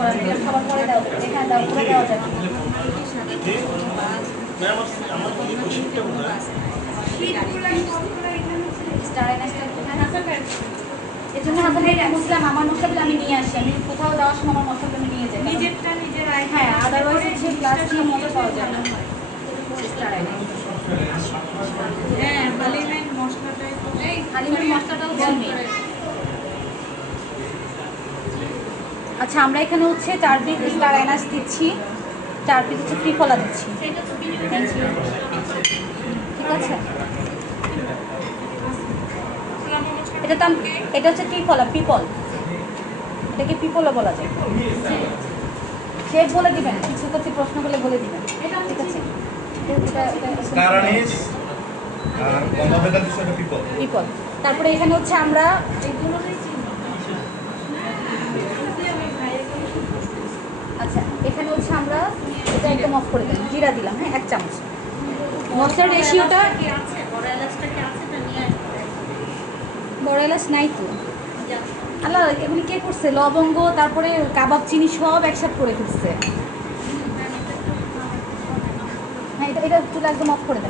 করার খাবার পরে দাও, এখানে দাও, পুরো দেওয়া যাবে। এর জন্য বুঝলাম আমার মশলাগুলো আমি নিয়ে আসি, আমি কোথাও যাওয়ার সময় আমার মশলাগুলো আমি নিয়ে যাই, নিজেরটা নিজের। হ্যাঁ, আদারওয়াইজ হচ্ছে গ্লাস দিয়ে মজা পাওয়া যায় না। হ্যাঁ, হালিমের মশলাটাও জন্মে। আচ্ছা, আমরা এখানে হচ্ছে 4 পিস স্টার আইনাস দিচ্ছি, 4 পিস হচ্ছে ত্রিফলা দিচ্ছি। ঠিক আছে, এটা হচ্ছে ত্রিফলা, পিপল। এটাকে পিপলও বলা যায়। শেফ বলে দিবেন, কিছু কিছু প্রশ্ন করলে বলে দিবেন। ঠিক আছে, পিপল। তারপরে এখানে হচ্ছে আমরা আচ্ছা, এখানে হচ্ছে আমরা এটা একদম অফ করে দিলাম, জিরা দিলাম। হ্যাঁ, 1 চামচ। মশলার রেশিওটা বড় এলাচ নাই তো। আল্লাহ, এগুলি কে করছে? লবঙ্গ, তারপরে কাবাব চিনি সব একসাথে করে ফেলছে। হ্যাঁ, এটা চুলা একদম অফ করে দেন।